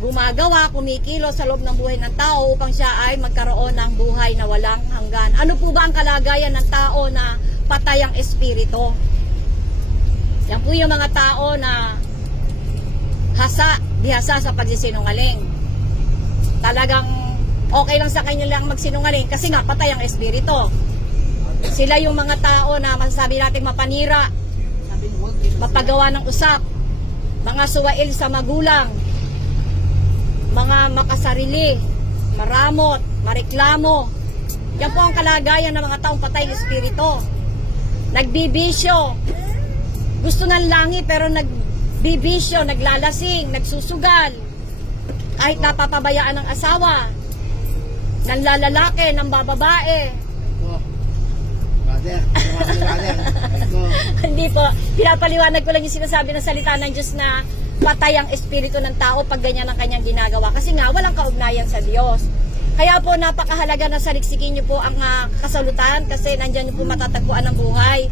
gumagawa, kumikilo sa loob ng buhay ng tao upang siya ay magkaroon ng buhay na walang hanggan. Ano po ba ang kalagayan ng tao na patay ang espiritu? Yan po yung mga tao na bihasa sa pagsisinungaling. Talagang okay lang sa kanya lang magsinungaling kasi nga patay ang espiritu. Sila yung mga tao na masasabi natin mapanira, mapagawa ng usap, mga suwail sa magulang, mga makasarili, maramot, mareklamo. Yan po ang kalagayan ng mga taong patay ng espiritu. Nagbibisyo. Gusto ng langit pero nagbibisyo, naglalasing, nagsusugal. Kahit napapabayaan ng asawa, ng lalaki, ng bababae. Hindi po, pinapaliwanag ko lang yung sinasabi ng salita ng Diyos na patay ang espiritu ng tao pag ganyan ang kanyang ginagawa. Kasi nga, walang kaugnayan sa Diyos. Kaya po, napakahalaga na saliksikin niyo po ang kasalutan kasi nandyan niyo po matatagpuan ng buhay.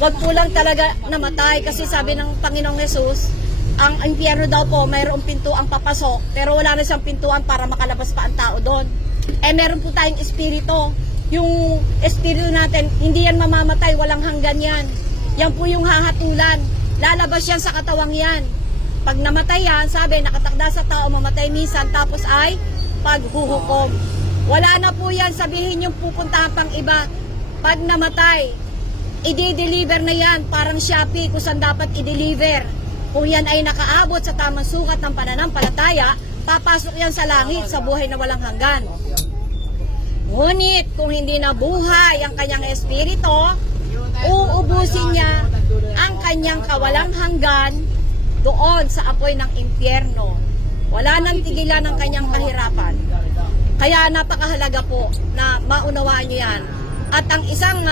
Huwag po lang talaga namatay kasi sabi ng Panginoong Jesus, ang impyerno daw po, mayroong pintuang papasok pero wala na siyang pintuan para makalabas pa ang tao doon. Eh meron po tayong espiritu. Yung espiritu natin, hindi yan mamamatay, walang hanggan yan. Yan po yung hahatulan. Lalabas yan sa katawang yan. Pag namatay yan, sabi, nakatakda sa tao, mamatay minsan, tapos ay paghuhukom. Wala na po yan, sabihin yung pupuntahan pang iba. Pag namatay, i-deliver na yan, parang Shopee kung saan dapat i-deliver. Kung yan ay nakaabot sa tamang sukat ng pananampalataya, papasok yan sa langit, sa buhay na walang hanggan. Ngunit kung hindi nabuhay ang kanyang espiritu, uubusin niya ang kanyang kawalang hanggan doon sa apoy ng impyerno. Wala nang tigilan ng kanyang kahirapan. Kaya napakahalaga po na maunawaan niyo yan. At ang isang